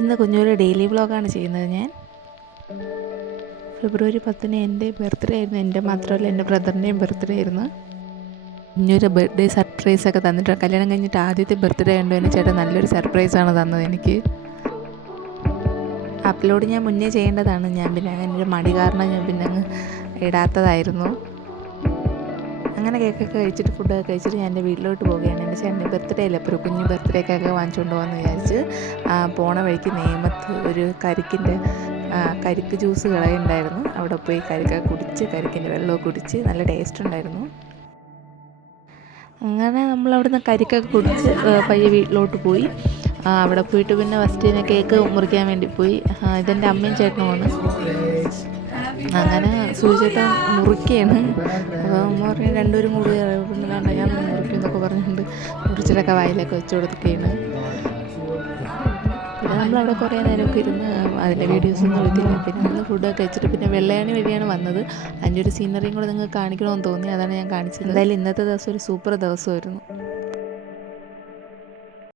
ഇന്ന് കുഞ്ഞൊരു ഡെയിലി വ്ളോഗാണ് ചെയ്യുന്നത് ഞാൻ. ഫെബ്രുവരി 10 എൻ്റെ ബർത്ത്ഡേ ആയിരുന്നു. എൻ്റെ മാത്രമല്ല എൻ്റെ ബ്രദറിൻ്റെയും ബർത്ത്ഡേ ആയിരുന്നു. കുഞ്ഞൊരു ബർത്ത്ഡേ സർപ്രൈസൊക്കെ തന്നിട്ട്, കല്യാണം കഴിഞ്ഞിട്ട് ആദ്യത്തെ ബർത്ത്ഡേ കണ്ടു എൻ്റെ ചേട്ടൻ നല്ലൊരു സർപ്രൈസാണ് തന്നത് എനിക്ക്. അപ്ലോഡ് ഞാൻ മുന്നേ ചെയ്യേണ്ടതാണ്, ഞാൻ പിന്നെ അങ്ങനെ മടി കാരണം ഞാൻ പിന്നെ അങ്ങ് ഇടാത്തതായിരുന്നു. അങ്ങനെ കേക്കൊക്കെ കഴിച്ചിട്ട് ഫുഡൊക്കെ കഴിച്ചിട്ട് ഞാൻ എൻ്റെ വീട്ടിലോട്ട് പോവുകയാണ്. എൻ്റെ ചേട്ടൻ്റെ ബർത്ത്ഡേ അല്ലേ, അപ്പോൾ ഒരു കുഞ്ഞ് ബർത്ത്ഡേക്കൊക്കെ വാങ്ങിച്ചുകൊണ്ട് പോകാമെന്ന് വിചാരിച്ച് പോണ വഴിക്ക് നേമത്ത് ഒരു കരിക്ക് ജ്യൂസ് കളയുണ്ടായിരുന്നു. അവിടെ പോയി കരിക്കൊക്കെ കുടിച്ച്, കരിക്കിൻ്റെ വെള്ളമൊക്കെ കുടിച്ച് നല്ല ടേസ്റ്റ് ഉണ്ടായിരുന്നു. അങ്ങനെ നമ്മളവിടുന്ന് കരിക്കൊക്കെ കുടിച്ച് പയ്യെ വീട്ടിലോട്ട് പോയി. അവിടെ പോയിട്ട് പിന്നെ ഫസ്റ്റ് കേക്ക് മുറിക്കാൻ വേണ്ടി പോയി. ഇതെൻ്റെ അമ്മയും ചേട്ടനുമാണ്. അങ്ങനെ സൂചിച്ചേട്ടൻ മുറിക്കുകയാണ്. അപ്പോൾ അമ്മ പറഞ്ഞ് രണ്ടുപേരും കൂടി പിന്നെ വേണ്ട ഞാൻ മുറിക്കും എന്നൊക്കെ പറഞ്ഞുകൊണ്ട് മുറിച്ചിട്ടൊക്കെ വായിലൊക്കെ വെച്ച് കൊടുക്കുകയാണ്. പിന്നെ നമ്മളവിടെ കുറേ നേരമൊക്കെ ഇരുന്ന് അതിൻ്റെ വീഡിയോസൊന്നും എടുത്തില്ല. പിന്നെ നമ്മൾ ഫുഡൊക്കെ കഴിച്ചിട്ട് പിന്നെ വെള്ളയാണി വഴിയാണ് വന്നത്. അതിൻ്റെ ഒരു സീനറിയും കൂടെ നിങ്ങൾക്ക് കാണിക്കണമെന്ന് തോന്നി, അതാണ് ഞാൻ കാണിച്ചത്. എന്തായാലും ഇന്നത്തെ ദിവസം ഒരു സൂപ്പർ ദിവസമായിരുന്നു.